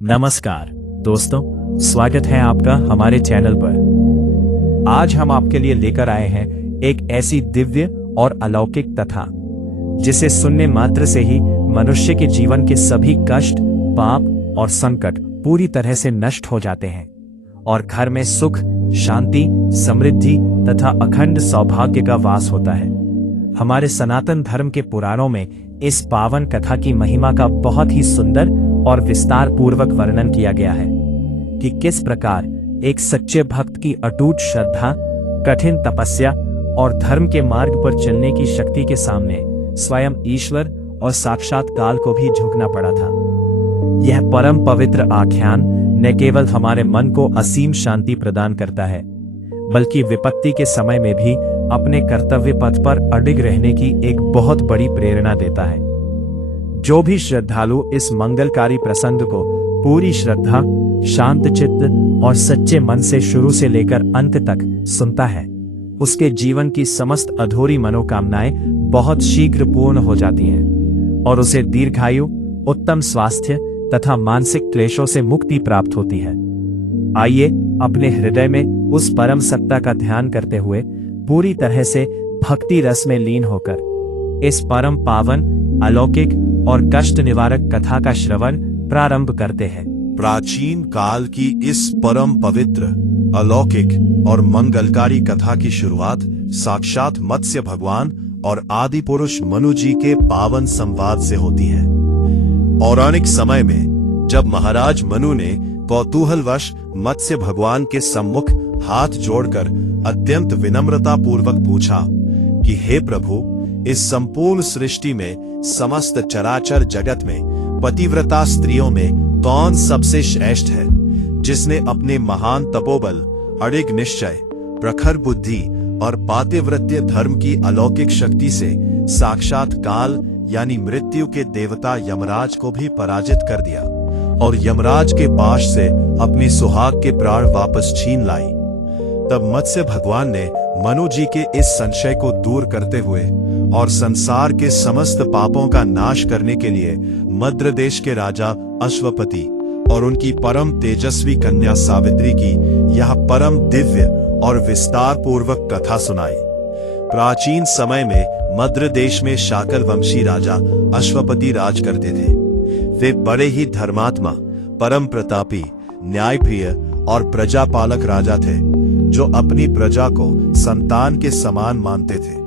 नमस्कार दोस्तों, स्वागत है आपका हमारे चैनल पर। आज हम आपके लिए लेकर आए हैं एक ऐसी दिव्य और अलौकिक कथा जिसे सुनने मात्र से ही मनुष्य के जीवन के सभी कष्ट, पाप और संकट पूरी तरह से नष्ट हो जाते हैं और घर में सुख, शांति, समृद्धि तथा अखंड सौभाग्य का वास होता है। हमारे सनातन धर्म के पुराणों में इस पावन कथा की महिमा का बहुत ही सुंदर और विस्तार पूर्वक वर्णन किया गया है कि किस प्रकार एक सच्चे भक्त की अटूट श्रद्धा, कठिन तपस्या और धर्म के मार्ग पर चलने की शक्ति के सामने स्वयं ईश्वर और साक्षात काल को भी झुकना पड़ा था। यह परम पवित्र आख्यान न केवल हमारे मन को असीम शांति प्रदान करता है, बल्कि विपत्ति के समय में भी अपने कर्तव्य पथ पर अडिग रहने की एक बहुत बड़ी प्रेरणा देता है। जो भी श्रद्धालु इस मंगलकारी प्रसंग को पूरी श्रद्धा, शांत चित्त और सच्चे मन से शुरू से लेकर अंत तक सुनता है, उसके जीवन की समस्त अधूरी मनोकामनाएं बहुत शीघ्र पूर्ण हो जाती हैं और उसे दीर्घायु, उत्तम स्वास्थ्य तथा मानसिक क्लेशों से मुक्ति प्राप्त होती है। आइए अपने हृदय में उस परम सत्ता का ध्यान करते हुए पूरी तरह से भक्ति रस में लीन होकर इस परम पावन, अलौकिक और कष्ट निवारक कथा का श्रवण प्रारंभ करते हैं। प्राचीन काल की इस परम पवित्र, अलौकिक और मंगलकारी कथा की शुरुआत साक्षात मत्स्य भगवान और आदि पुरुष मनु जी के पावन संवाद से होती है। पौराणिक समय में जब महाराज मनु ने कौतूहलवश मत्स्य भगवान के सम्मुख हाथ जोड़कर अत्यंत विनम्रता पूर्वक पूछा कि हे प्रभु, इस संपूर्ण सृष्टि में, समस्त चराचर जगत में पतिव्रता स्त्रियों में कौन सबसे श्रेष्ठ है, जिसने अपने महान तपोबल, अडिग निश्चय, प्रखर बुद्धि और पातिव्रत्य धर्म की अलौकिक शक्ति से साक्षात काल यानी मृत्यु के देवता यमराज को भी पराजित कर दिया और यमराज के पाश से अपनी सुहाग के प्राण वापस छीन लाई। तब मत्स्य भगवान ने मनु जी के इस संशय को दूर करते हुए और संसार के समस्त पापों का नाश करने के लिए मद्र देश के राजा अश्वपति और उनकी परम तेजस्वी कन्या सावित्री की यह परम दिव्य और विस्तार पूर्वक कथा सुनाई। प्राचीन समय में मद्र देश में शाकल वंशी राजा अश्वपति राज करते थे। वे बड़े ही धर्मात्मा, परम प्रतापी, न्यायप्रिय और प्रजापालक राजा थे, जो अपनी प्रजा को संतान के समान मानते थे।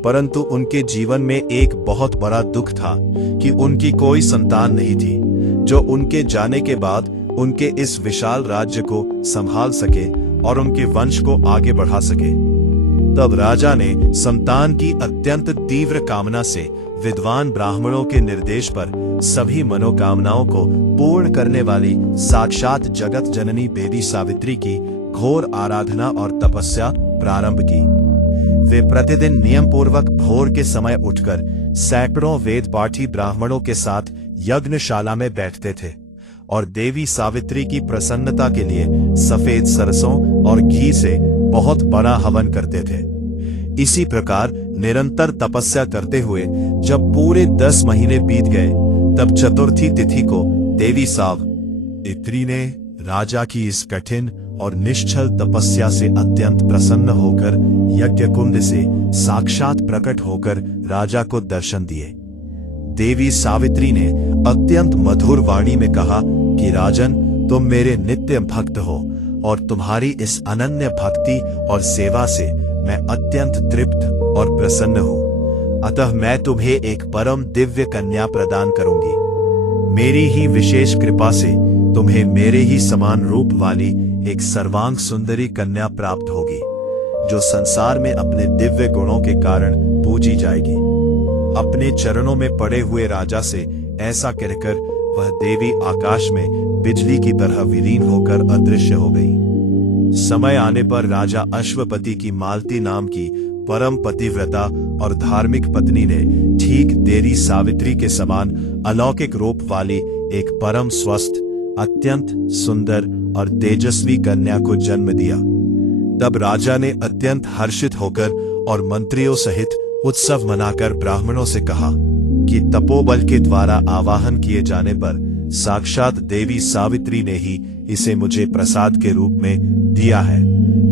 परंतु उनके जीवन में एक बहुत बड़ा दुख था कि उनकी कोई संतान नहीं थी जो उनके जाने के बाद उनके इस विशाल राज्य को संभाल सके और उनके वंश को आगे बढ़ा सके। तब राजा ने संतान की अत्यंत तीव्र कामना से विद्वान ब्राह्मणों के निर्देश पर सभी मनोकामनाओं को पूर्ण करने वाली साक्षात जगत जननी देवी सावित्री की घोर आराधना और तपस्या प्रारंभ की। वे प्रतिदिन नियम पूर्वक भोर के समय उठकर सैकड़ों वेद पाठी ब्राह्मणों के साथ यज्ञशाला में बैठते थे और देवी सावित्री की प्रसन्नता के लिए सफेद सरसों और घी से बहुत बड़ा हवन करते थे। इसी प्रकार निरंतर तपस्या करते हुए जब पूरे 10 महीने बीत गए, तब चतुर्थी तिथि को देवी सावित्री ने राजा की इस कठिन और निश्चल तपस्या से अत्यंत प्रसन्न होकर यज्ञ कुंड से साक्षात प्रकट होकर राजा को दर्शन दिए। देवी सावित्री ने अत्यंत मधुर वाणी में कहा कि राजन, तुम मेरे नित्य भक्त हो और तुम्हारी इस अनन्य भक्ति और सेवा से मैं अत्यंत तृप्त और प्रसन्न हूँ। अतः मैं तुम्हें एक परम दिव्य कन्या प्रदान करूंगी। मेरी ही विशेष कृपा से तुम्हें मेरे ही समान रूप वाली एक सर्वांग सुंदरी कन्या प्राप्त होगी, जो संसार में अपने दिव्य गुणों के कारण पूजी जाएगी। अपने चरणों में पड़े हुए राजा से ऐसा कहकर वह देवी आकाश में बिजली की तरह विलीन होकर अदृश्य हो गई। समय आने पर राजा अश्वपति की मालती नाम की परम पतिव्रता और धार्मिक पत्नी ने ठीक देवी सावित्री के समान अलौकिक रूप वाली एक परम स्वस्थ, अत्यंत सुंदर और तेजस्वी कन्या को जन्म दिया। तब राजा ने अत्यंत हर्षित होकर और मंत्रियों सहित उत्सव मनाकर ब्राह्मणों से कहा कि तपोबल के द्वारा आवाहन किए जाने पर साक्षात देवी सावित्री ने ही इसे मुझे प्रसाद के रूप में दिया है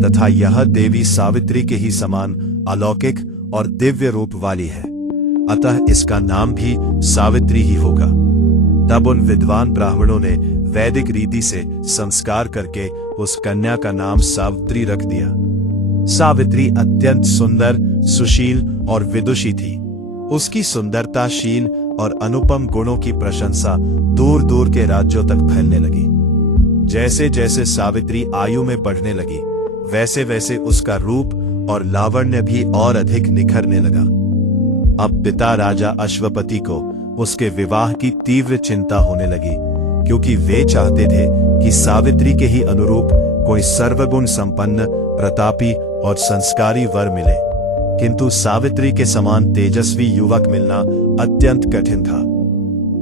तथा यह देवी सावित्री के ही समान अलौकिक और दिव्य रूप वाली है, अतः इसका नाम भी सावित्री ही होगा। तब उन विद्वान ब्राह्मणों ने वैदिक रीति से संस्कार करके उस कन्या का नाम सावित्री रख दिया। सावित्री अत्यंत सुंदर, सुशील और विदुषी थी। उसकी सुंदरता, शील और अनुपम गुणों की प्रशंसा दूर दूर के राज्यों तक फैलने लगी। जैसे जैसे सावित्री आयु में बढ़ने लगी, वैसे वैसे उसका रूप और लावण्य भी और अधिक निखरने लगा। अब पिता राजा अश्वपति को उसके विवाह की तीव्र चिंता होने लगी, क्योंकि वे चाहते थे कि सावित्री के ही अनुरूप कोई सर्वगुण संपन्न, प्रतापी और संस्कारी वर मिले, किंतु सावित्री के समान तेजस्वी युवक मिलना अत्यंत कठिन था।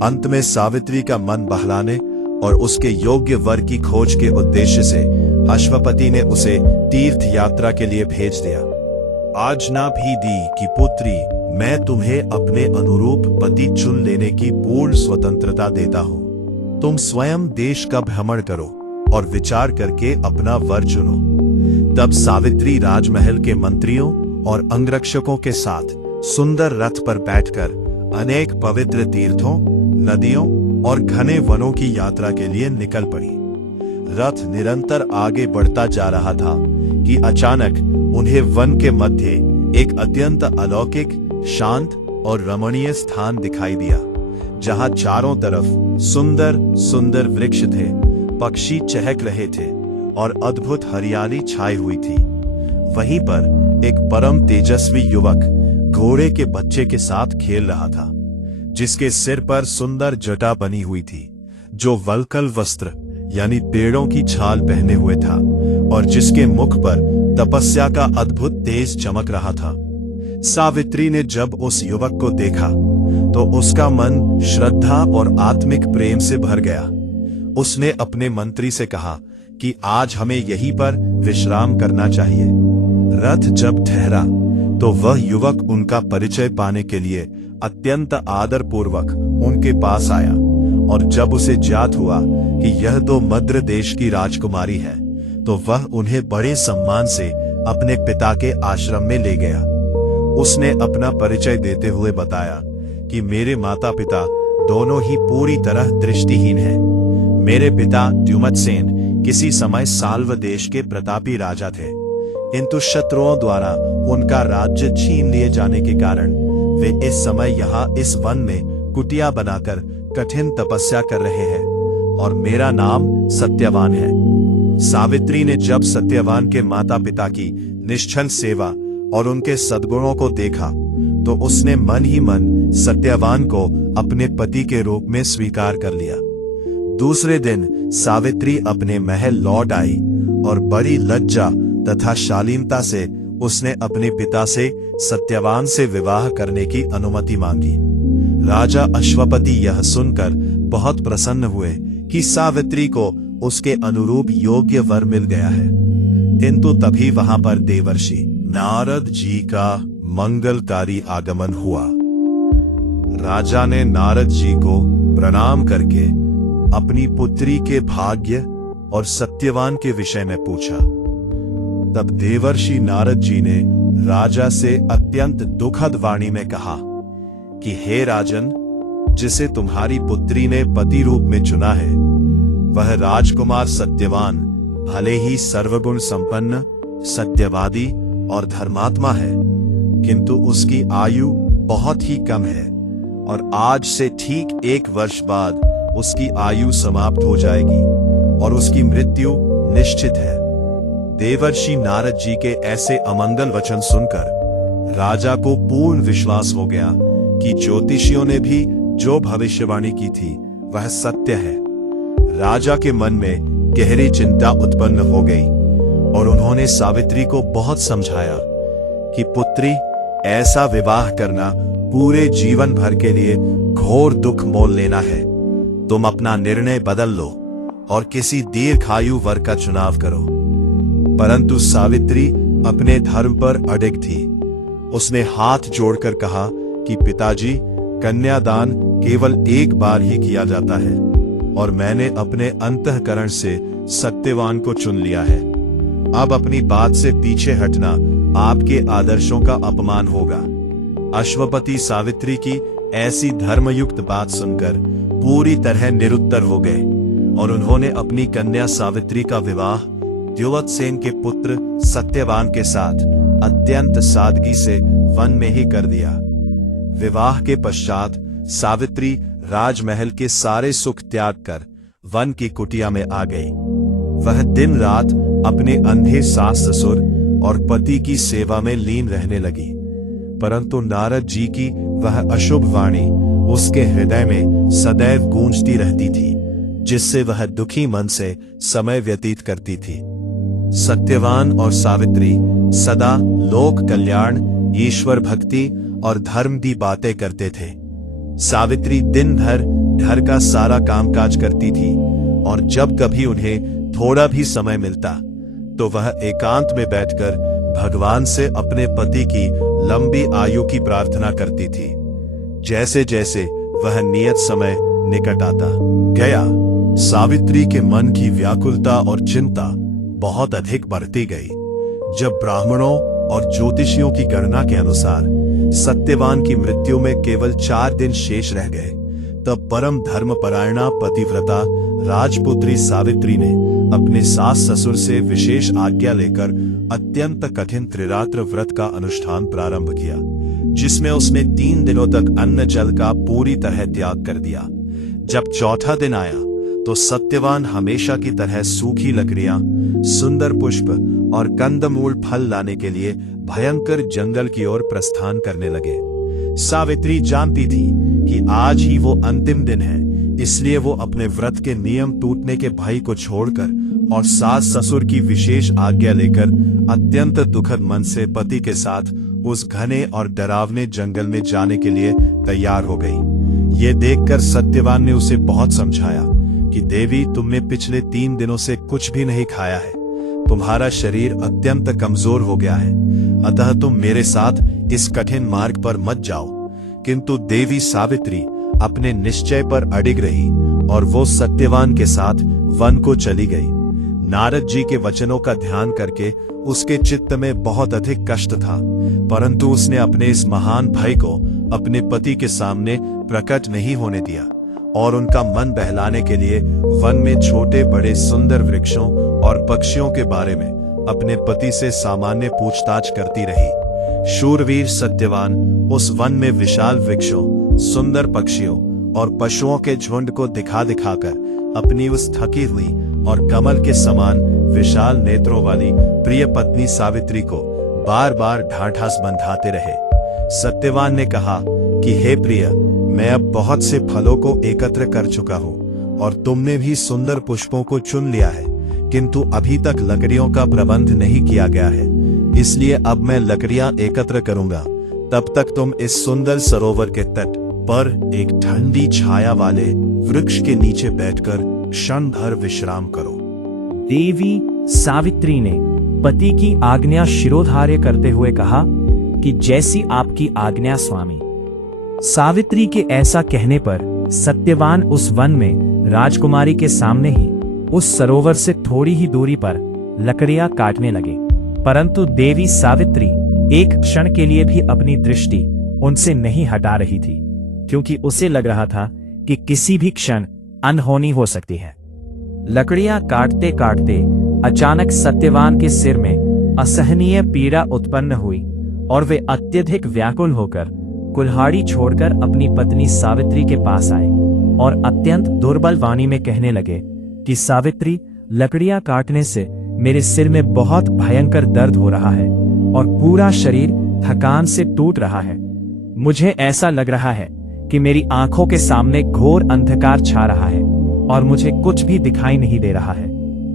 अंत में सावित्री का मन बहलाने और उसके योग्य वर की खोज के उद्देश्य से अश्वपति ने उसे तीर्थ यात्रा के लिए भेज दिया। आज्ञा भी दी कि पुत्री, मैं तुम्हें अपने अनुरूप पति चुन लेने की पूर्ण स्वतंत्रता देता हूं। तुम स्वयं देश का भ्रमण करो और विचार करके अपना वर चुनो। तब सावित्री राजमहल के मंत्रियों और अंगरक्षकों के साथ सुंदर रथ पर बैठकर अनेक पवित्र तीर्थों, नदियों और घने वनों की यात्रा के लिए निकल पड़ी। रथ निरंतर आगे बढ़ता जा रहा था कि अचानक उन्हें वन के मध्य एक अत्यंत अलौकिक, शांत और रमणीय स्थान दिखाई दिया, जहां चारों तरफ सुंदर सुंदर वृक्ष थे, पक्षी चहक रहे थे और अद्भुत हरियाली छाई हुई थी। वहीं पर एक परम तेजस्वी युवक घोड़े के बच्चे के साथ खेल रहा था, जिसके सिर पर सुंदर जटा बनी हुई थी, जो वल्कल वस्त्र यानी पेड़ों की छाल पहने हुए था और जिसके मुख पर तपस्या का अद्भुत तेज चमक रहा था। सावित्री ने जब उस युवक को देखा तो उसका मन श्रद्धा और आत्मिक प्रेम से भर गया। उसने अपने मंत्री से कहा कि आज हमें यहीं पर विश्राम करना चाहिए। रथ जब ठहरा तो वह युवक उनका परिचय पाने के लिए अत्यंत आदरपूर्वक उनके पास आया, और जब उसे ज्ञात हुआ कि यह तो मद्र देश की राजकुमारी है, तो वह उन्हें बड़े सम्मान से अपने पिता के आश्रम में ले गया। उसने अपना परिचय देते हुए बताया कि मेरे माता पिता दोनों ही पूरी तरह दृष्टिहीन हैं। मेरे पिता द्युमत्सेन किसी समय साल्व देश के प्रतापी राजा थे, किंतु शत्रुओं द्वारा उनका राज्य छीन लिए जाने के कारण वे इस समय यहाँ इस वन में कुटिया बनाकर कठिन तपस्या कर रहे हैं, और मेरा नाम सत्यवान है। सावित्री ने जब सत्यवान के माता पिता की निश्चल सेवा और उनके सद्गुणों को देखा तो उसने मन ही मन सत्यवान को अपने पति के रूप में स्वीकार कर लिया। दूसरे दिन सावित्री अपने महल लौट आई और बड़ी लज्जा तथा शालीनता से उसने अपने पिता से सत्यवान से विवाह करने की अनुमति मांगी। राजा अश्वपति यह सुनकर बहुत प्रसन्न हुए कि सावित्री को उसके अनुरूप योग्य वर मिल गया है, किंतु तभी वहां पर देवर्षि नारद जी का मंगलकारी आगमन हुआ। राजा ने नारद जी को प्रणाम करके अपनी पुत्री के भाग्य और सत्यवान के विषय में पूछा। तब देवर्षि नारद जी ने राजा से अत्यंत दुखद वाणी में कहा कि हे राजन, जिसे तुम्हारी पुत्री ने पति रूप में चुना है, वह राजकुमार सत्यवान भले ही सर्वगुण संपन्न, सत्यवादी और धर्मात्मा है, किंतु उसकी आयु बहुत ही कम है और आज से ठीक 1 वर्ष बाद उसकी आयु समाप्त हो जाएगी और उसकी मृत्यु निश्चित है। देवर्षि नारद जी के ऐसे अमंगल वचन सुनकर राजा को पूर्ण विश्वास हो गया कि ज्योतिषियों ने भी जो भविष्यवाणी की थी वह सत्य है। राजा के मन में गहरी चिंता उत्पन्न हो गई और उन्होंने सावित्री को बहुत समझाया कि पुत्री, ऐसा विवाह करना पूरे जीवन भर के लिए घोर दुख मोल लेना है। तुम अपना निर्णय बदल लो और किसी दीर्घायु वर का चुनाव करो। परंतु सावित्री अपने धर्म पर अडिग थी। उसने हाथ जोड़कर कहा कि पिताजी, कन्यादान केवल एक बार ही किया जाता है और मैंने अपने अंतःकरण से सत्यवान को चुन लिया है। अब अपनी बात से पीछे हटना आपके आदर्शों का अपमान होगा। अश्वपति सावित्री की ऐसी धर्मयुक्त बात सुनकर पूरी तरह निरुत्तर हो गए और उन्होंने अपनी कन्या सावित्री का विवाह द्युवत्सेन के पुत्र सत्यवान के साथ अत्यंत सादगी से वन में ही कर दिया। विवाह के पश्चात सावित्री राजमहल के सारे सुख त्याग कर वन की कुटिया में आ गई। वह दिन रात अपने अंधे सास ससुर और पति की सेवा में लीन रहने लगी, परंतु नारद जी की वह अशुभ वाणी उसके हृदय में सदैव गूंजती रहती थी, जिससे वह दुखी मन से समय व्यतीत करती थी। सत्यवान और सावित्री सदा लोक कल्याण, ईश्वर भक्ति और धर्म की बातें करते थे। सावित्री दिन भर घर का सारा कामकाज करती थी और जब कभी उन्हें थोड़ा भी समय मिलता तो वह एकांत में बैठकर भगवान से अपने पति की लंबी आयु की प्रार्थना करती थी। जैसे जैसे वह नियत समय निकट आता गया, सावित्री के मन की व्याकुलता और चिंता बहुत अधिक बढ़ती गई। जब ब्राह्मणों और ज्योतिषियों की गणना के अनुसार सत्यवान की मृत्यु में केवल 4 दिन शेष रह गए, तब परम धर्मपरायणा पतिव्रता राजपुत्री सावित्री ने अपने सास ससुर से विशेष आज्ञा लेकर अत्यंत कठिन त्रिरात्र व्रत का अनुष्ठान प्रारंभ किया, जिसमें उसने 3 दिनों तक अन्न जल का पूरी तरह त्याग कर दिया। जब चौथा दिन आया तो सत्यवान हमेशा की तरह सूखी लकड़ियां, सुंदर पुष्प और कंदमूल फल लाने के लिए भयंकर जंगल की ओर प्रस्थान करने लगे। सावित्री जानती थी कि आज ही वो अंतिम दिन है, इसलिए वो अपने व्रत के नियम टूटने के भय को छोड़कर और सास ससुर की विशेष आज्ञा लेकर अत्यंत दुखद मन से पति के साथ उस घने और डरावने जंगल में जाने के लिए तैयार हो गई। ये देखकर सत्यवान ने उसे बहुत समझाया कि देवी, तुमने पिछले 3 दिनों से कुछ भी नहीं खाया है, तुम्हारा शरीर अत्यंत कमजोर हो गया है, अतः तुम मेरे साथ इस कठिन मार्ग पर मत जाओ। किंतु देवी सावित्री अपने निश्चय पर अडिग रही और वो सत्यवान के साथ वन को चली गई। नारद जी के वचनों का ध्यान करके उसके चित्त में बहुत अधिक कष्ट था, परंतु उसने अपने इस महान भय को अपने पति के सामने प्रकट नहीं होने दिया और उनका मन बहलाने के लिए वन में छोटे बड़े सुंदर वृक्षों और पक्षियों के बारे में अपने पति से सामान्य पूछताछ करती रही। शूरवीर सत्यवान उस वन में विशाल वृक्षों, सुंदर पक्षियों और पशुओं के झुंड को दिखा दिखाकर अपनी उस थकी हुई और कमल के समान विशाल नेत्रों वाली प्रिय पत्नी सावित्री को बार बार ढांढस बंधाते रहे। सत्यवान ने कहा कि हे प्रिय, मैं अब बहुत से फलों को एकत्र कर चुका हूँ और तुमने भी सुंदर पुष्पों को चुन लिया है, किंतु अभी तक लकड़ियों का प्रबंध नहीं किया गया है, इसलिए अब मैं लकड़ियां एकत्र करूंगा। तब तक तुम इस सुंदर सरोवर के तट पर एक ठंडी छाया वाले वृक्ष के नीचे बैठकर क्षण भर विश्राम करो। देवी सावित्री ने पति की आज्ञा शिरोधार्य करते हुए कहा कि जैसी आपकी आज्ञा स्वामी। सावित्री के ऐसा कहने पर सत्यवान उस वन में राजकुमारी के सामने ही उस सरोवर से थोड़ी ही दूरी पर लकड़ियां काटने लगे, परंतु देवी सावित्री एक क्षण के लिए भी अपनी दृष्टि उनसे नहीं हटा रही थी, क्योंकि उसे लग रहा था कि किसी भी क्षण अनहोनी हो सकती है। लकड़ियां काटते काटते अचानक सत्यवान के सिर में असहनीय पीड़ा उत्पन्न हुई और वे अत्यधिक व्याकुल होकर कुल्हाड़ी छोड़कर अपनी पत्नी सावित्री के पास आए और अत्यंत दुर्बल वाणी में कहने लगे कि सावित्री, लकड़ियां काटने से मेरे सिर में बहुत भयंकर दर्द हो रहा है और पूरा शरीर थकान से टूट रहा है। मुझे ऐसा लग रहा है कि मेरी आंखों के सामने घोर अंधकार छा रहा है और मुझे कुछ भी दिखाई नहीं दे रहा है।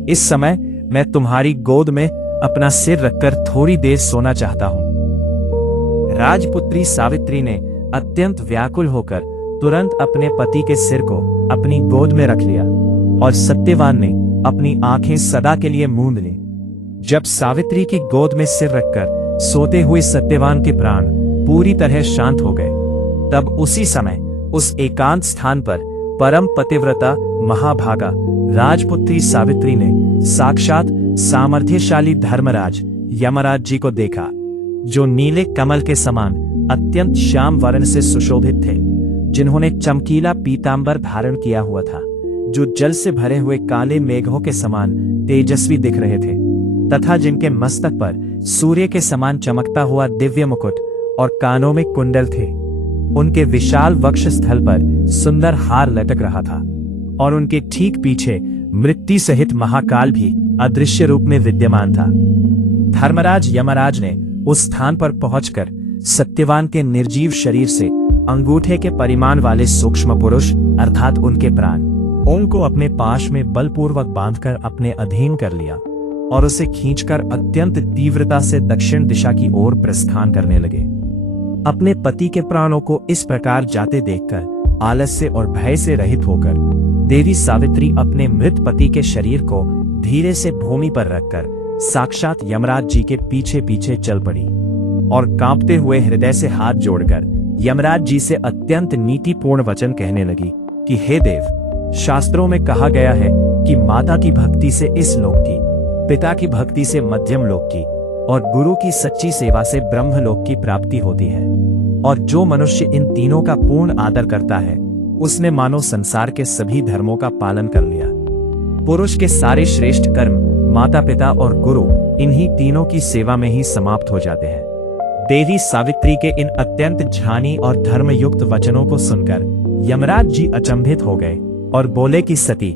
इस समय मैं तुम्हारी गोद में अपना सिर रखकर थोड़ी देर सोना चाहता हूं। राजपुत्री सावित्री ने अत्यंत व्याकुल होकर तुरंत अपने पति के सिर को अपनी गोद में रख लिया और सत्यवान ने अपनी आंखें सदा के लिए मूंद ली। जब सावित्री की गोद में सिर रखकर सोते हुए सत्यवान के प्राण पूरी तरह शांत हो गए, तब उसी समय उस एकांत स्थान पर परम पतिव्रता महाभागा राजपुत्री सावित्री ने साक्षात सामर्थ्यशाली धर्मराज यमराज जी को देखा, जो नीले कमल के समान अत्यंत श्याम वर्ण से सुशोभित थे, जिन्होंने चमकीला पीतांबर धारण किया हुआ था, जो जल से भरे हुए काले मेघों के समान तेजस्वी दिख रहे थे, तथा जिनके मस्तक पर सूर्य के समान चमकता हुआ दिव्य मुकुट और कानों में कुंडल थे। उनके विशाल वक्ष स्थल पर सुंदर हार लटक रहा था और उनके ठीक पीछे मृत्यु सहित महाकाल भी अदृश्य रूप में विद्यमान था। धर्मराज यमराज ने उस स्थान पर पहुंचकर सत्यवान के निर्जीव शरीर से अंगूठे के परिमाण वाले सूक्ष्म पुरुष अर्थात उनके प्राण उनको अपने पाश में बलपूर्वक बांधकर अपने अधीन कर लिया और उसे खींचकर अत्यंत तीव्रता से दक्षिण दिशा की ओर प्रस्थान करने लगे। अपने पति के प्राणों को इस प्रकार जाते देखकर आलस्य और भय से रहित होकर देवी सावित्री अपने मृत पति के शरीर को धीरे से भूमि पर रखकर साक्षात यमराज जी के पीछे पीछे चल पड़ी और कांपते हुए हृदय से हाथ जोड़कर यमराज जी से अत्यंत नीतिपूर्ण वचन कहने लगी कि हे देव, शास्त्रों में कहा गया है कि माता की भक्ति से इस लोक की, पिता की भक्ति से मध्यम लोक की और गुरु की सच्ची सेवा से ब्रह्मलोक की प्राप्ति होती है। और जो मनुष्य इन तीनों का पूर्ण आदर करता है, उसने मानो संसार के सभी धर्मों का पालन कर लिया। पुरुष के सारे श्रेष्ठ कर्म माता पिता और गुरु इन्हीं तीनों की सेवा में ही समाप्त हो जाते हैं। देवी सावित्री के इन अत्यंत झानी और धर्मयुक्त वचनों को सुनकर यमराज जी अचंभित हो गए और बोले कि सती,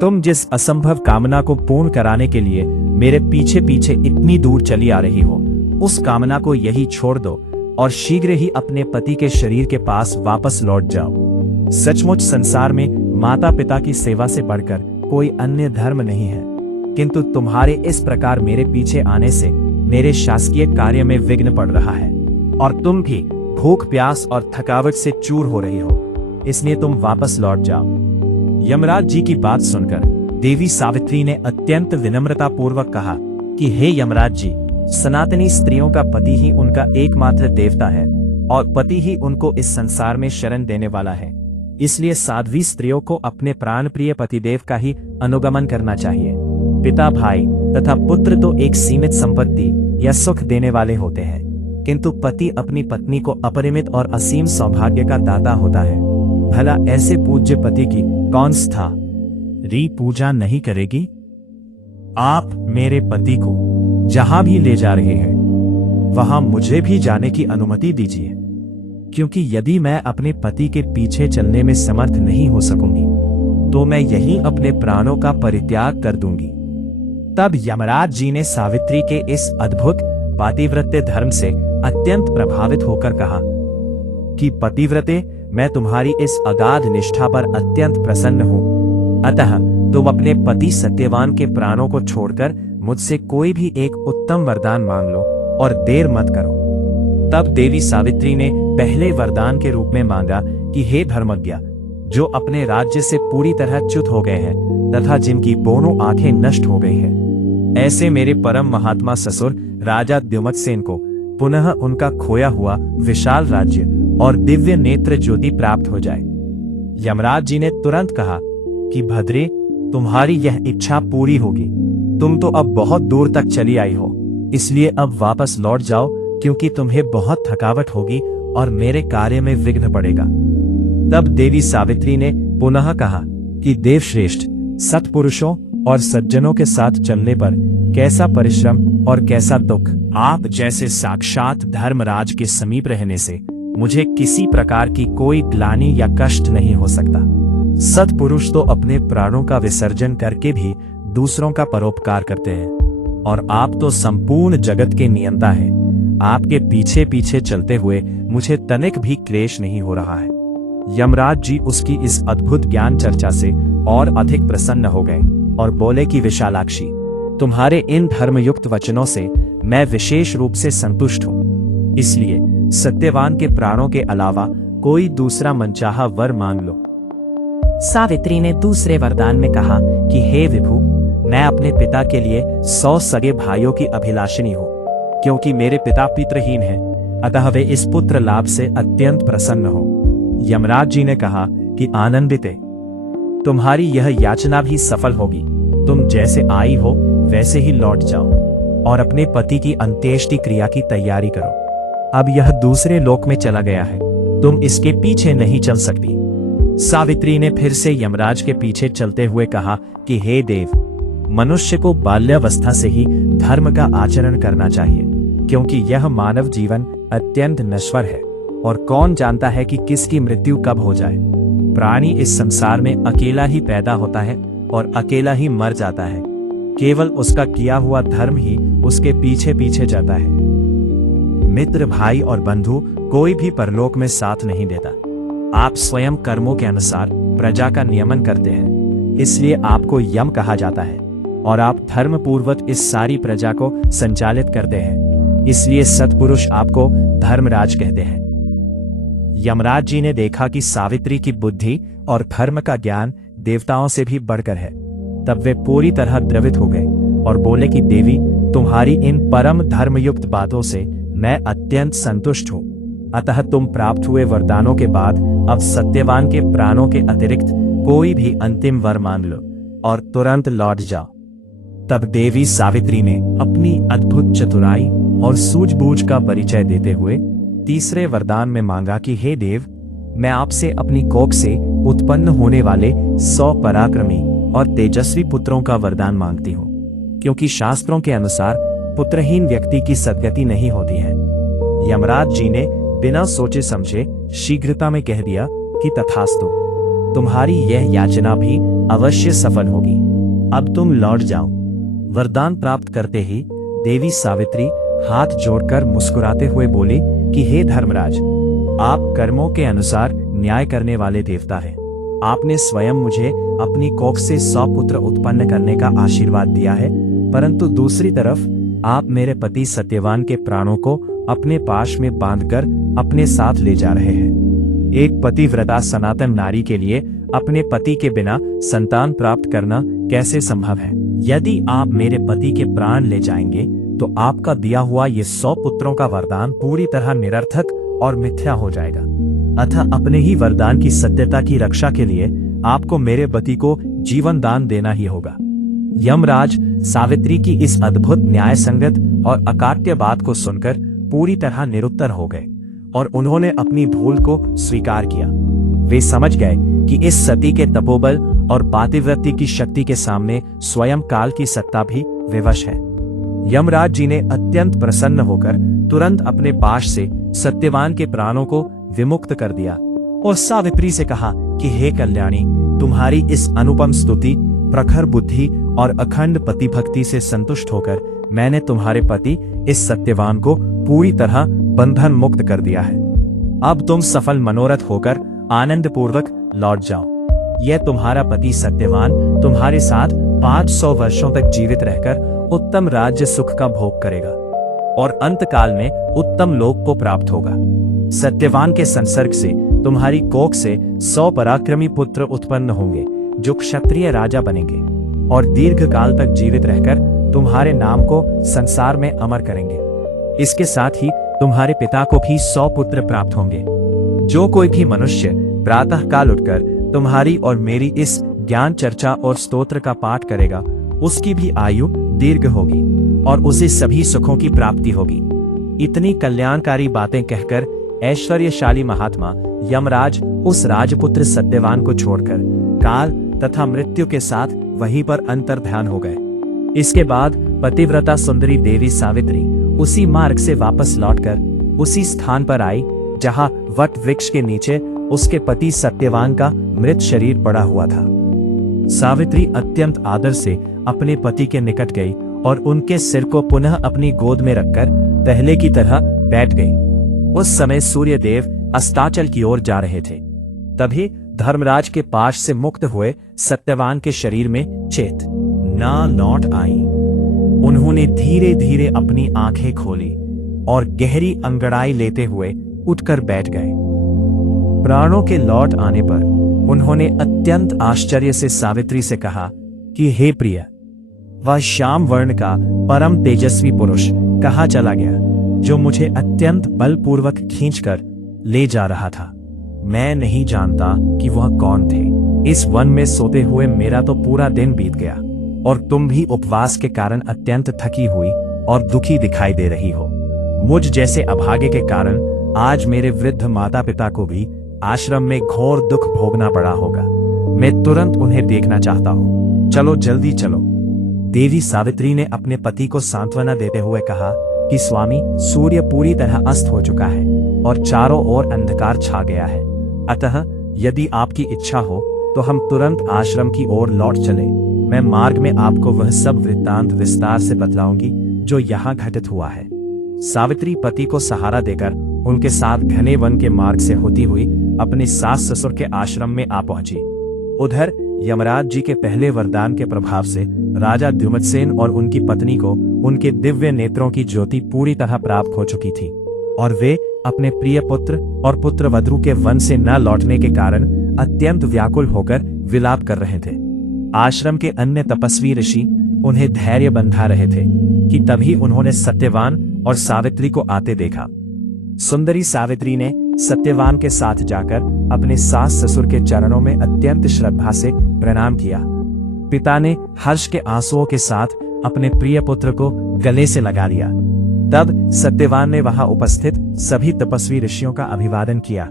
तुम जिस असंभव कामना को पूर्ण कराने के लिए मेरे पीछे पीछे इतनी दूर चली आ रही हो, उस कामना को यही छोड़ दो और शीघ्र ही अपने पति के शरीर के पास वापस लौट जाओ। सचमुच संसार में माता पिता की सेवा से बढ़कर कोई अन्य धर्म नहीं है, किंतु तुम्हारे इस प्रकार मेरे पीछे आने से मेरे शासकीय कार्य में विघ्न पड़ रहा है और तुम भी भूख प्यास और थकावट से चूर हो रही हो, इसलिए तुम वापस लौट जाओ। यमराज जी की बात सुनकर देवी सावित्री ने अत्यंत विनम्रता पूर्वक कहा कि हे यमराज जी, सनातनी स्त्रियों का पति ही उनका एकमात्र देवता है और पति ही उनको इस संसार में शरण देने वाला है, इसलिए साध्वी स्त्रियों को अपने प्राण प्रिय पतिदेव का ही अनुगमन करना चाहिए। पिता, भाई तथा पुत्र तो एक सीमित संपत्ति या सुख देने वाले होते हैं, किंतु पति अपनी पत्नी को अपरिमित और असीम सौभाग्य का दाता होता है। भला ऐसे पूज्य पति की कौन स्था री पूजा नहीं करेगी? आप मेरे पति को जहां भी ले जा रहे हैं, वहां मुझे भी जाने की अनुमति दीजिए, क्योंकि यदि मैं अपने पति के पीछे चलने में समर्थ नहीं हो सकूंगी, तो मैं यहीं अपने प्राणों का परित्याग कर दूंगी। तब यमराज जी ने सावित्री के इस अद्भुत पातिव्रत्य धर्म से अत्यंत प्रभावित होकर कहा कि पतिव्रते, मैं तुम्हारी इस अगाध निष्ठा पर अत्यंत प्रसन्न हूं, अतः तुम अपने पति सत्यवान के प्राणों को छोड़कर मुझसे कोई भी एक उत्तम वरदान मांग लो और देर मत करो। तब देवी सावित्री ने पहले वरदान के रूप में मांगा कि हे धर्मज्ञ, जो अपने राज्य से पूरी तरह च्युत हो गए हैं तथा जिनकी दोनों आंखें नष्ट हो गई हैं, ऐसे मेरे परम महात्मा ससुर राजा द्युमत्सेन को पुनः उनका खोया हुआ विशाल राज्य और दिव्य नेत्र ज्योति प्राप्त हो जाए। यमराज जी ने तुरंत कहा कि भद्रे, तुम्हारी यह इच्छा पूरी होगी। तुम तो अब बहुत दूर तक चली आई हो, इसलिए अब वापस लौट जाओ, क्योंकि तुम्हें बहुत थकावट होगी और मेरे कार्य में विघ्न पड़ेगा। तब देवी सावित्री ने पुनः कहा कि देवश्रेष्ठ, सत्पुरुषों और सज्जनों के साथ चलने पर कैसा परिश्रम और कैसा दुख। आप जैसे साक्षात धर्मराज के समीप रहने से मुझे किसी प्रकार की कोई ग्लानि या कष्ट नहीं हो सकता। सत्पुरुष तो अपने प्राणों का विसर्जन करके भी दूसरों का परोपकार करते हैं, और आप तो संपूर्ण जगत के नियंता हैं। आपके पीछे पीछे चलते हुए मुझे तनिक भी क्लेश नहीं हो रहा है। यमराज जी उसकी इस अद्भुत ज्ञान चर्चा से और अधिक प्रसन्न हो गए और बोले कि विशालाक्षी, तुम्हारे इन धर्मयुक्त वचनों से मैं विशेष रूप से संतुष्ट हूँ, इसलिए सत्यवान के प्राणों के अलावा कोई दूसरा मनचाहा वर मांग लो। सावित्री ने दूसरे वरदान में कहा कि हे विभु, मैं अपने पिता के लिए 100 सगे भाइयों की अभिलाषिनी हूँ, क्योंकि मेरे पिता पितृहीन हैं, अतः वे इस पुत्र लाभ से अत्यंत प्रसन्न हो। यमराज जी ने कहा कि आनंदिते, तुम्हारी यह याचना भी सफल होगी। तुम जैसे आई हो वैसे ही लौट जाओ और अपने पति की अंत्येष्टि क्रिया की तैयारी करो। अब यह दूसरे लोक में चला गया है, तुम इसके पीछे नहीं चल सकती। सावित्री ने फिर से यमराज के पीछे चलते हुए कहा कि हे देव, मनुष्य को बाल्यावस्था से ही धर्म का आचरण करना चाहिए, क्योंकि यह मानव जीवन अत्यंत नश्वर है और कौन जानता है कि किसकी मृत्यु कब हो जाए। प्राणी इस संसार में अकेला ही पैदा होता है और अकेला ही मर जाता है। केवल उसका किया हुआ धर्म ही उसके पीछे पीछे जाता है। मित्र, भाई और बंधु कोई भी परलोक में साथ नहीं देता। आप स्वयं कर्मों के अनुसार प्रजा का नियमन करते हैं, इसलिए आपको यम कहा जाता है और आप धर्म पूर्वक इस सारी प्रजा को संचालित करते हैं, इसलिए सत्पुरुष आपको धर्मराज कहते हैं। यमराज जी ने देखा कि सावित्री की बुद्धि और धर्म का ज्ञान देवताओं से भी बढ़कर है। तब वे पूरी तरह द्रवित हो गए और बोले कि देवी, तुम्हारी इन परम धर्मयुक्त बातों से मैं अत्यंत संतुष्ट हूँ। अतः तुम प्राप्त हुए वरदानों के बाद अब सत्यवान के प्राणों के अतिरिक्त कोई भी अंतिम वर मांग लो और तुरंत लौट जाओ। तब देवी सावित्री ने अपनी अद्भुत चतुराई और सूझबूझ का परिचय देते हुए तीसरे वरदान में मांगा कि हे देव, मैं आपसे अपनी कोख से उत्पन्न होने वाले 100 पराक्रमी और तेजस्वी पुत्रों का वरदान मांगती हूँ, क्योंकि शास्त्रों के अनुसार पुत्रहीन व्यक्ति की सद्गति नहीं होती है। यमराज जी ने बिना सोचे समझे शीघ्रता में कह दिया कि तथास्तु, तुम्हारी यह याचना भी अवश्य सफल होगी। अब तुम लौट जाओ। वरदान प्राप्त करते ही देवी सावित्री हाथ जोड़कर मुस्कुराते हुए बोली कि हे धर्मराज, आप कर्मों के अनुसार न्याय करने वाले देवता हैं। आपने स्वयं मुझे अपनी कोख से 100 पुत्र उत्पन्न करने का आशीर्वाद दिया है, परंतु दूसरी तरफ आप मेरे पति सत्यवान के प्राणों को अपने पाश में बांधकर अपने साथ ले जा रहे हैं। एक पतिव्रता सनातन नारी के लिए अपने पति के बिना संतान प्राप्त करना कैसे संभव है? यदि आप मेरे पति के प्राण ले जाएंगे तो आपका दिया हुआ ये 100 पुत्रों का वरदान पूरी तरह निरर्थक और मिथ्या हो जाएगा। अतः अपने ही वरदान की सत्यता की रक्षा के लिए आपको मेरे पति को जीवन दान देना ही होगा। यमराज सावित्री की इस अद्भुत न्याय संगत और अकाट्य बात को सुनकर पूरी तरह निरुत्तर हो गए और उन्होंने अपनी भूल को स्वीकार किया। वे समझ गए कि इस सती के तपोबल और पातिव्रत्य की शक्ति के सामने स्वयं काल की सत्ता भी विवश है। यमराज जी ने अत्यंत प्रसन्न होकर तुरंत अपने पाश से सत्यवान के प्राणों को विमुक्त कर दिया और सावित्री से कहा कि हे कल्याणी, तुम्हारी इस अनुपम स्तुति, प्रखर बुद्धि और अखंड पति भक्ति से संतुष्ट होकर मैंने तुम्हारे पति इस सत्यवान को पूरी तरह बंधन मुक्त कर दिया है। अब तुम सफल मनोरथ होकर आनंद पूर्वक लौट जाओ। यह तुम्हारा पति सत्यवान तुम्हारे साथ 500 वर्षों तक जीवित रहकर उत्तम राज्य सुख का भोग करेगा और अंतकाल में उत्तम लोक को प्राप्त होगा। सत्यवान के संसर्ग से तुम्हारी कोख से 100 पराक्रमी पुत्र उत्पन्न होंगे जो क्षत्रिय राजा बनेंगे और दीर्घ काल तक जीवित रहकर तुम्हारे नाम को संसार में अमर करेंगे। इसके साथ ही तुम्हारे पिता को भी 100 पुत्र प्राप्त होंगे। जो कोई भी मनुष्य प्रातः काल उठकर तुम्हारी और मेरी इस ज्ञान चर्चा और स्तोत्र का पाठ करेगा, उसकी भी आयु दीर्घ होगी और उसे सभी सुखों की प्राप्ति होगी। इतनी कल्याणकारी बातें कहकर ऐश्वर्यशाली महात्मा यमराज उस राजपुत्र सत्यवान को छोड़कर काल तथा मृत्यु के साथ वहीं पर अंतर्ध्यान हो गए। इसके बाद पतिव्रता सुंदरी देवी सावित्री उसी मार्ग से वापस लौटकर उसी स्थान पर आई जहां वट वृक्ष के नीचे उसके पति सत्यवान का मृत शरीर पड़ा हुआ था। सावित्री अत्यंत आदर से अपने पति के निकट गई और उनके सिर को पुनः अपनी गोद में रखकर पहले की तरह बैठ गई। उस समय सूर्यदेव अस्ताचल की ओर जा रहे थे। तभी धर्मराज के पाश से मुक्त हुए सत्यवान के शरीर में चेत ना लौट आई। उन्होंने धीरे धीरे अपनी आंखें खोली और गहरी अंगड़ाई लेते हुए उठकर बैठ गए। प्राणों के लौट आने पर उन्होंने अत्यंत आश्चर्य से सावित्री से कहा कि हे प्रिय, वह श्याम वर्ण का परम तेजस्वी पुरुष कहाँ चला गया जो मुझे अत्यंत बलपूर्वक खींचकर ले जा रहा था? मैं नहीं जानता कि वह कौन थे, इस वन में सोते हुए मेरा तो पूरा दिन बीत गया, और तुम भी उपवास के कारण अत्यंत थकी हुई और दुखी दिखाई दे रही हो। मुझ जैसे अभागे के कारण आज मेरे वृद्ध माता पिता को भी आश्रम में घोर दुख भोगना पड़ा होगा। मैं तुरंत उन्हें देखना चाहता हूँ। चलो जल्दी चलो। देवी सावित्री ने अपने पति को सांत्वना देते हुए कहा कि स्वामी, सूर्य पूरी तरह अस्त हो चुका है और चारों ओर अंधकार छा गया है। अतः यदि आपकी इच्छा हो तो हम तुरंत आश्रम की ओर लौट चले। मैं मार्ग में आपको वह सब वृत्तांत विस्तार से बतलाऊंगी जो यहाँ घटित हुआ है। सावित्री पति को सहारा देकर उनके साथ घने वन के मार्ग से होती हुई अपने सास ससुर के आश्रम में आ पहुंची। उधर यमराज जी के पहले वरदान के प्रभाव से राजा द्युमत्सेन और उनकी पत्नी को उनके दिव्य नेत्रों की ज्योति पूरी तरह प्राप्त हो चुकी थी, और वे अपने प्रिय पुत्र और पुत्रवधू के वन से न लौटने के कारण अत्यंत व्याकुल होकर विलाप कर रहे थे। आश्रम के अन्य तपस्वी ऋषि उन्हें धैर्य बंधा रहे थे कि तभी उन्होंने सत्यवान और सावित्री को आते देखा। सुंदरी सावित्री ने सत्यवान के साथ जाकर अपने सास ससुर के चरणों में अत्यंत श्रद्धा से प्रणाम किया। पिता ने हर्ष के आंसुओं के साथ अपने प्रिय पुत्र को गले से लगा लिया। तब सत्यवान ने वहां उपस्थित सभी तपस्वी ऋषियों का अभिवादन किया,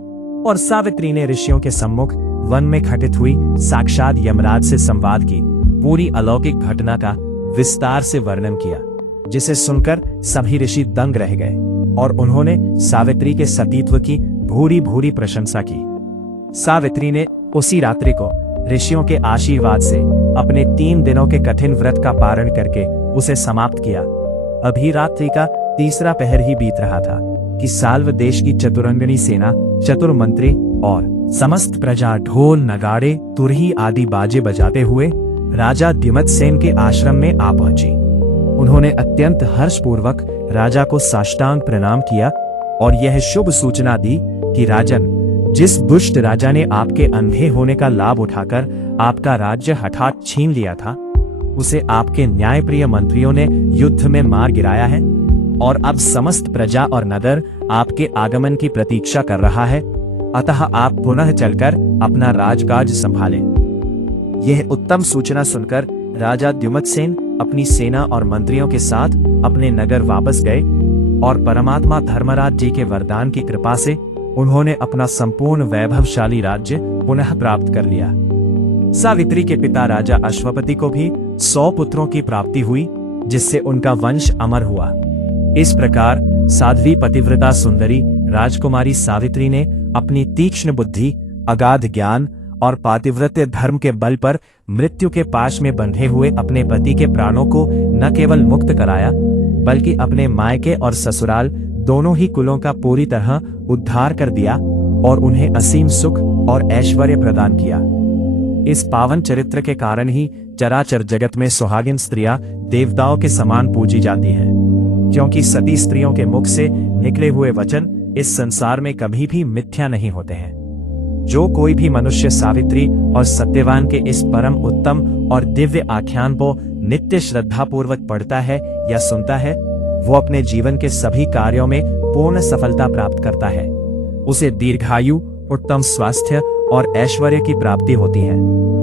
और सावित्री ने ऋषियों के सम्मुख वन में घटित हुई साक्षात यमराज से संवाद की पूरी अलौकिक घटना का विस्तार से वर्णन किया, जिसे सुनकर सभी ऋषि दंग रह गए और उन्होंने सावित्री के सतीत्व की भूरी भूरी प्रशंसा की। सावित्री ने उसी रात्रि को ऋषियों के आशीर्वाद से अपने 3 दिनों के कठिन व्रत का पारण करके उसे समाप्त किया। अभी रात्रि का तीसरा पहर ही बीत रहा था कि साल्व देश की चतुरंगनी सेना, चतुर मंत्री और समस्त प्रजा ढोल नगाड़े तुरही आदि बाजे बजाते हुए राजा द्युमत्सेन के आश्रम में आ पहुंची। उन्होंने अत्यंत हर्षपूर्वक राजा को साष्टांग प्रणाम किया और यह शुभ सूचना दी कि राजन, जिस दुष्ट राजा ने आपके अंधे होने का लाभ उठाकर आपका राज्य हठात छीन लिया था, उसे आपके न्यायप्रिय मंत्रियों ने युद्ध में मार गिराया है, और अब समस्त प्रजा और नगर आपके आगमन की प्रतीक्षा कर रहा है। अतः आप पुनः चलकर अपना राजकाज संभालें। यह उत्तम सूचना सुनकर राजा द्युमत्सेन अपनी सेना और मंत्रियों के साथ अपने नगर वापस गए, और परमात्मा धर्मराज जी के वरदान की कृपा से उन्होंने अपना संपूर्ण वैभवशाली राज्य पुनः प्राप्त कर लिया। सावित्री के पिता राजा अश्वपति को भी 100 पुत्रों की प्राप्ति हुई, जिससे उनका वंश अमर हुआ। इस प्रकार साध्वी पतिव्रता सुंदरी राजकुमारी सावित्री ने अपनी तीक्ष्ण बुद्धि, अगाध ज्ञान और पातिव्रत्य धर्म के बल पर मृत्यु के पाश में बंधे हुए अपने पति के प्राणों को न केवल मुक्त कराया, बल्कि अपने मायके और ससुराल दोनों ही कुलों का पूरी तरह उद्धार कर दिया और उन्हें असीम सुख और ऐश्वर्य प्रदान किया। इस पावन चरित्र के कारण ही चराचर जगत में सुहागिन स्त्रियां देवताओं के समान पूजी जाती हैं, क्योंकि सती स्त्रियों के मुख से निकले हुए वचन इस संसार में कभी भी मिथ्या नहीं होते हैं। जो कोई भी मनुष्य सावित्री और सत्यवान के इस परम उत्तम और दिव्य आख्यान को नित्य श्रद्धापूर्वक पढ़ता है या सुनता है, वो अपने जीवन के सभी कार्यों में पूर्ण सफलता प्राप्त करता है। उसे दीर्घायु, उत्तम स्वास्थ्य और ऐश्वर्य की प्राप्ति होती है,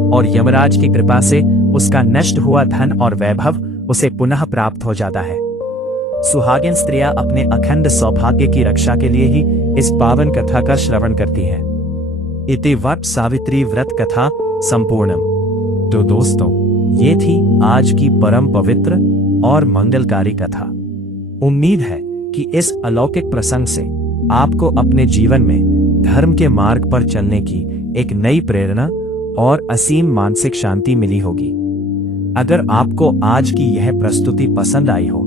और यमराज की कृपा से उसका नष्ट हुआ धन और वैभव उसे पुनः प्राप्त हो जाता है। सुहागिन स्त्रियां अपने अखंड सौभाग्य की रक्षा के लिए ही इस पावन कथा का श्रवण करती हैं। इति वट सावित्री व्रत कथा संपूर्णम। तो दोस्तों, ये थी आज की परम पवित्र और मंगलकारी कथा। उम्मीद है कि इस अलौकिक प्रसंग से आपको अपने जीवन में धर्म के मार्ग पर चलने की एक नई प्रेरणा और असीम मानसिक शांति मिली होगी। अगर आपको आज की यह प्रस्तुति पसंद आई हो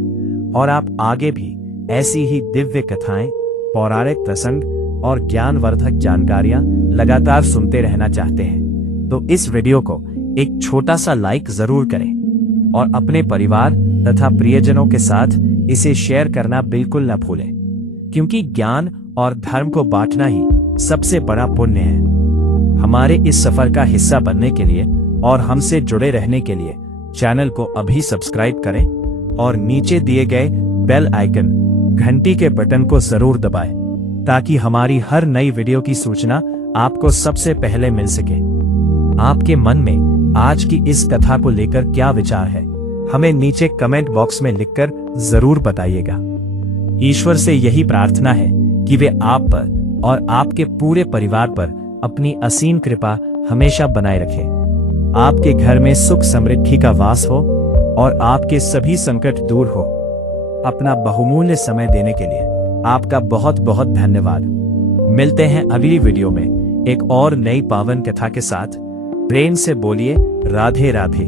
और आप आगे भी ऐसी ही दिव्य कथाएं, पौराणिक प्रसंग और ज्ञानवर्धक जानकारियां लगातार सुनते रहना चाहते हैं, तो इस वीडियो को एक छोटा सा लाइक जरूर करें और अपने परिवार तथा प्रियजनों के साथ इसे शेयर करना बिल्कुल न भूलें, क्योंकि ज्ञान और धर्म को बांटना ही सबसे बड़ा पुण्य है। हमारे इस सफर का हिस्सा बनने के लिए और हमसे जुड़े रहने के लिए चैनल को अभी सब्सक्राइब करें और नीचे दिए गए बेल आइकन, घंटी के बटन को जरूर दबाएं, ताकि हमारी हर नई वीडियो की सूचना आपको सबसे पहले मिल सके। आपके मन में आज की इस कथा को लेकर क्या विचार है, हमें नीचे कमेंट बॉक्स में लिखकर जरूर बताइएगा। ईश्वर से यही प्रार्थना है कि वे आप पर और आपके पूरे परिवार पर अपनी असीम कृपा हमेशा बनाए रखे। आपके घर में सुख समृद्धि का वास हो और आपके सभी संकट दूर हो। अपना बहुमूल्य समय देने के लिए आपका बहुत बहुत धन्यवाद। मिलते हैं अगली वीडियो में एक और नई पावन कथा के साथ। प्रेम से बोलिए राधे राधे।